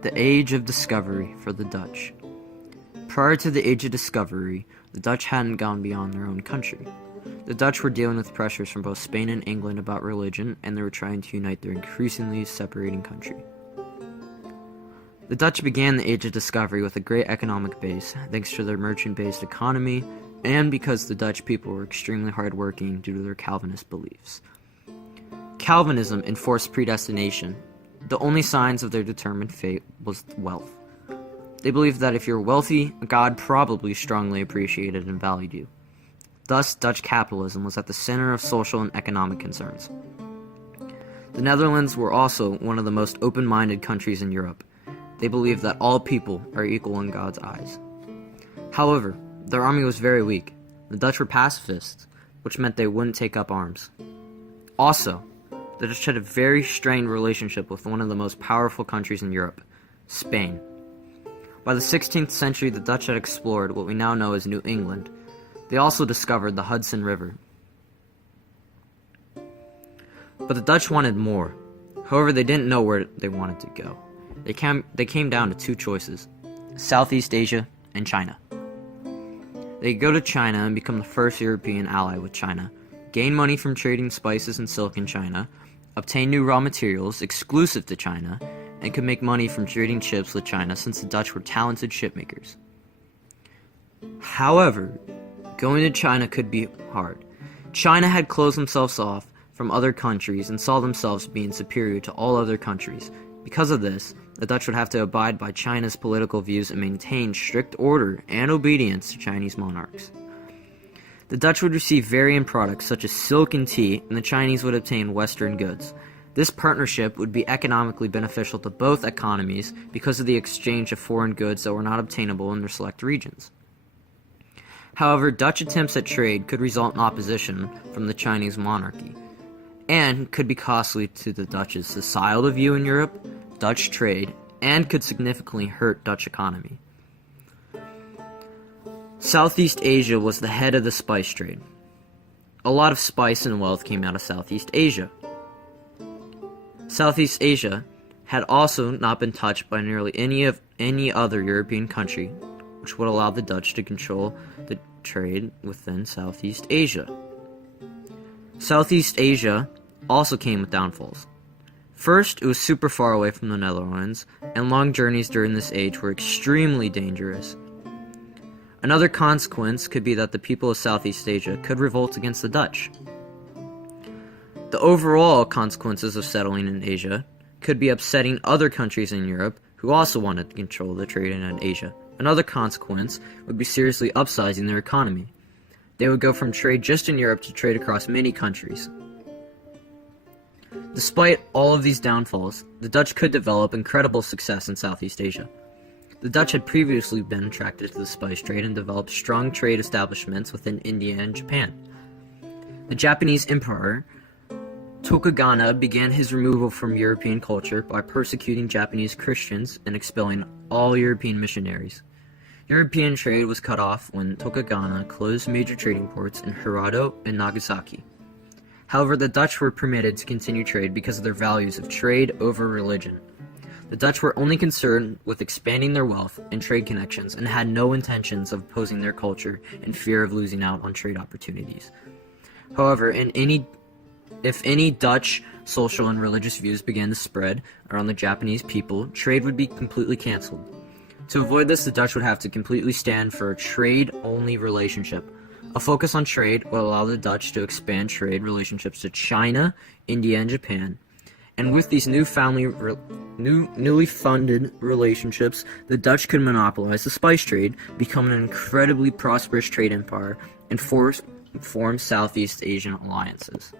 The Age of Discovery for the Dutch. Prior to the Age of Discovery, the Dutch hadn't gone beyond their own country. The Dutch were dealing with pressures from both Spain and England about religion, and they were trying to unite their increasingly separating country. The Dutch began the Age of Discovery with a great economic base, thanks to their merchant-based economy, and because the Dutch people were extremely hardworking due to their Calvinist beliefs. Calvinism enforced predestination. The only signs of their determined fate was wealth. They believed that if you were wealthy, God probably strongly appreciated and valued you. Thus, Dutch capitalism was at the center of social and economic concerns. The Netherlands were also one of the most open-minded countries in Europe. They believed that all people are equal in God's eyes. However, their army was very weak. The Dutch were pacifists, which meant they wouldn't take up arms. Also, the Dutch had a very strained relationship with one of the most powerful countries in Europe, Spain. By the 16th century, the Dutch had explored what we now know as New England. They also discovered the Hudson River. But the Dutch wanted more. However, they didn't know where they wanted to go. They came down to two choices: Southeast Asia and China. They could go to China and become the first European ally with China, gain money from trading spices and silk in China, obtain new raw materials exclusive to China, and could make money from trading ships with China since the Dutch were talented shipmakers. However, going to China could be hard. China had closed themselves off from other countries and saw themselves being superior to all other countries. Because of this, the Dutch would have to abide by China's political views and maintain strict order and obedience to Chinese monarchs. The Dutch would receive varying products such as silk and tea, and the Chinese would obtain Western goods. This partnership would be economically beneficial to both economies because of the exchange of foreign goods that were not obtainable in their select regions. However, Dutch attempts at trade could result in opposition from the Chinese monarchy, and could be costly to the Dutch's societal view in Europe, Dutch trade, and could significantly hurt Dutch economy. Southeast Asia was the head of the spice trade. A lot of spice and wealth came out of Southeast Asia. Southeast Asia had also not been touched by nearly any other European country, which would allow the Dutch to control the trade within Southeast Asia. Southeast Asia also came with downfalls. First, it was super far away from the Netherlands, and long journeys during this age were extremely dangerous. Another consequence could be that the people of Southeast Asia could revolt against the Dutch. The overall consequences of settling in Asia could be upsetting other countries in Europe who also wanted to control the trade in Asia. Another consequence would be seriously upsizing their economy. They would go from trade just in Europe to trade across many countries. Despite all of these downfalls, the Dutch could develop incredible success in Southeast Asia. The Dutch had previously been attracted to the spice trade and developed strong trade establishments within India and Japan. The Japanese Emperor Tokugawa began his removal from European culture by persecuting Japanese Christians and expelling all European missionaries. European trade was cut off when Tokugawa closed major trading ports in Hirado and Nagasaki. However, the Dutch were permitted to continue trade because of their values of trade over religion. The Dutch were only concerned with expanding their wealth and trade connections and had no intentions of opposing their culture in fear of losing out on trade opportunities. However, if any Dutch social and religious views began to spread around the Japanese people, trade would be completely canceled. To avoid this, the Dutch would have to completely stand for a trade-only relationship. A focus on trade would allow the Dutch to expand trade relationships to China, India, and Japan. And with these newly funded relationships, the Dutch could monopolize the spice trade, become an incredibly prosperous trade empire, and form Southeast Asian alliances.